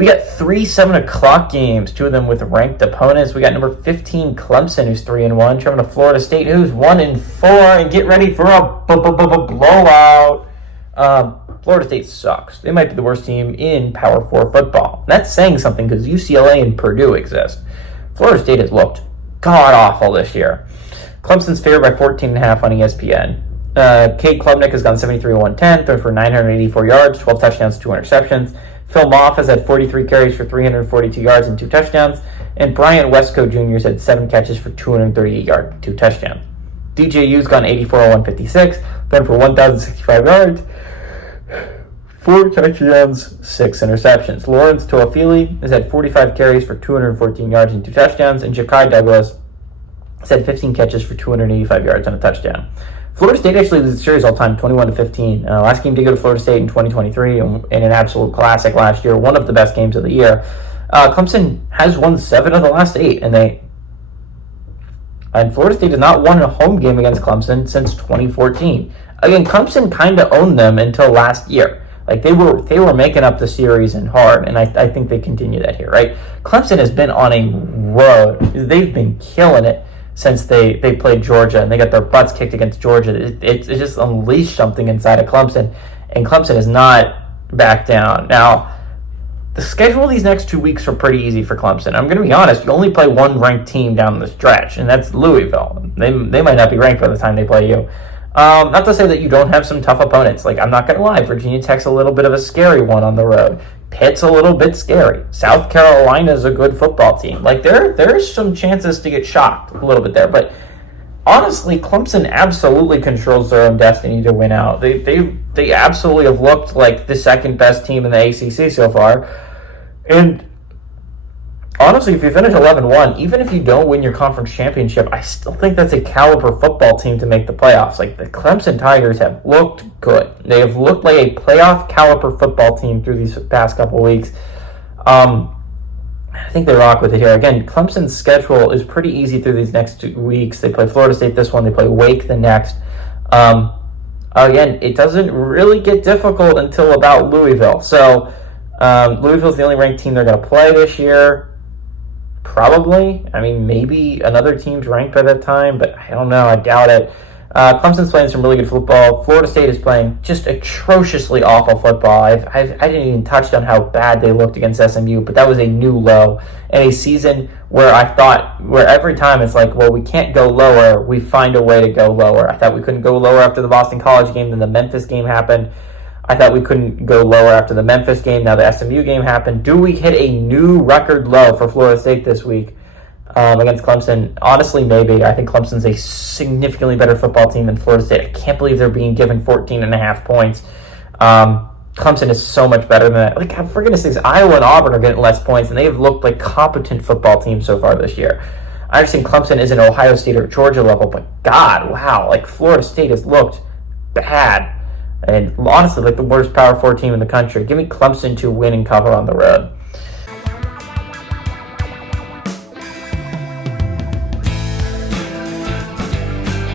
We got 3 7 o'clock games, 2 of them with ranked opponents. We got number 15 Clemson, who's 3-1, traveling to Florida State, who's 1-4, and get ready for a blowout. Florida State sucks. They might be the worst team in Power 4 football. That's saying something because UCLA and Purdue exist. Florida State has looked god-awful this year. Clemson's favored by 14.5 on ESPN. Kate Klubnik has gone 73-110, thrown for 984 yards, 12 touchdowns, 2 interceptions. Phil Moff has had 43 carries for 342 yards and 2 touchdowns. And Bryant Westco Jr. has had 7 catches for 238 yards, 2 touchdowns. DJU's gone 84-156, thrown for 1,065 yards, 4 touchdowns, 6 interceptions. Lawrence Toafili has had 45 carries for 214 yards and 2 touchdowns. And Ja'Kai Douglas has had 15 catches for 285 yards and a touchdown. Florida State actually loses the series all time, 21-15. Last game did go to Florida State in 2023 in an absolute classic last year, one of the best games of the year. Clemson has won 7 of the last 8, and Florida State has not won a home game against Clemson since 2014. Again, Clemson kind of owned them until last year. Like they were making up the series and hard, and I think they continue that here, right? Clemson has been on a road. They've been killing it since they played Georgia, and they got their butts kicked against Georgia. It just unleashed something inside of Clemson, and Clemson has not backed down. Now, the schedule these next 2 weeks are pretty easy for Clemson. I'm going to be honest, you only play one ranked team down the stretch, and that's Louisville. They might not be ranked by the time they play you. Not to say that you don't have some tough opponents. Like, I'm not going to lie, Virginia Tech's a little bit of a scary one on the road. Pitt's a little bit scary. South Carolina's a good football team. Like, there's some chances to get shocked a little bit there. But honestly, Clemson absolutely controls their own destiny to win out. They absolutely have looked like the second best team in the ACC so far. And honestly, if you finish 11-1, even if you don't win your conference championship, I still think that's a caliber football team to make the playoffs. Like, the Clemson Tigers have looked good. They have looked like a playoff caliber football team through these past couple weeks. I think they rock with it here. Again, Clemson's schedule is pretty easy through these next 2 weeks. They play Florida State this one. They play Wake the next. Again, it doesn't really get difficult until about Louisville. So Louisville's the only ranked team they're going to play this year. Probably. I mean, maybe another team's ranked by that time, but I don't know. I doubt it. Clemson's playing some really good football. Florida State is playing just atrociously awful football. I didn't even touch on how bad they looked against SMU, but that was a new low in a season where where every time it's like, well, we can't go lower, we find a way to go lower. I thought we couldn't go lower after the Boston College game, then the Memphis game happened. I thought we couldn't go lower after the Memphis game. Now the SMU game happened. Do we hit a new record low for Florida State this week against Clemson? Honestly, maybe. I think Clemson's a significantly better football team than Florida State. I can't believe they're being given 14.5 points. Clemson is so much better than that. Like, for goodness sakes, Iowa and Auburn are getting less points, and they have looked like competent football teams so far this year. I understand Clemson isn't Ohio State or Georgia level, but God, wow, like Florida State has looked bad. And honestly, like the worst Power 4 team in the country. Give me Clemson to win and cover on the road.